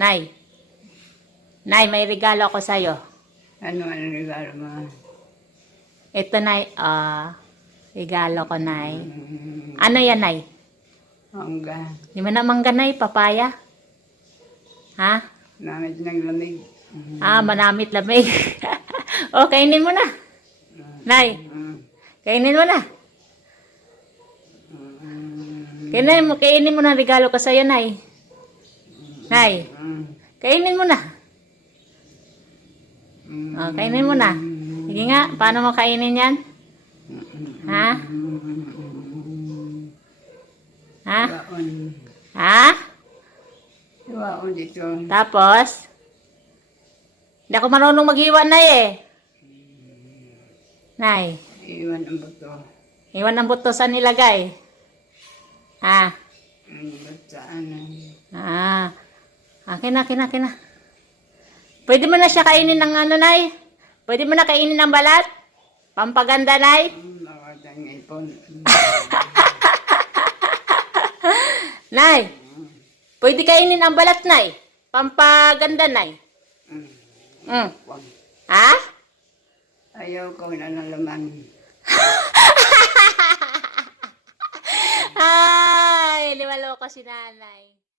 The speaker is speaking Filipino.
Nay. Nay, may regalo ako sa'yo. Ano regalo mo? Ito, Nay. Regalo ko, Nay. Ano yan, Nay? Mangga. Di mo na mangga, Nay? Papaya? Ha? Namit ng lamig. Manamit lamig. Kainin mo na. Nay, kainin mo na. Kainin mo na regalo ko sa'yo, Nay. Nay, kainin mo na. Kainin mo na. Sige nga, paano mo kainin yan? Ha? Ha? Iwaon. Ha? Iwaon dito. Tapos? Hindi ako marunong maghiwa, Nay eh. Nay, Iwan ang buto. iwan ang buto saan nilagay? Ha? Batsaan. Akin na. Pwede mo na siya kainin ng ano, Nay? Pwede mo na kainin ng balat? Pampaganda, Nay? Bawat ang ipon. Nay, pwede kainin ang balat, Nay? Pampaganda, Nay? Wag. Ha? Ayaw ko na nalaman. Ay, liwalo ko si Nanay.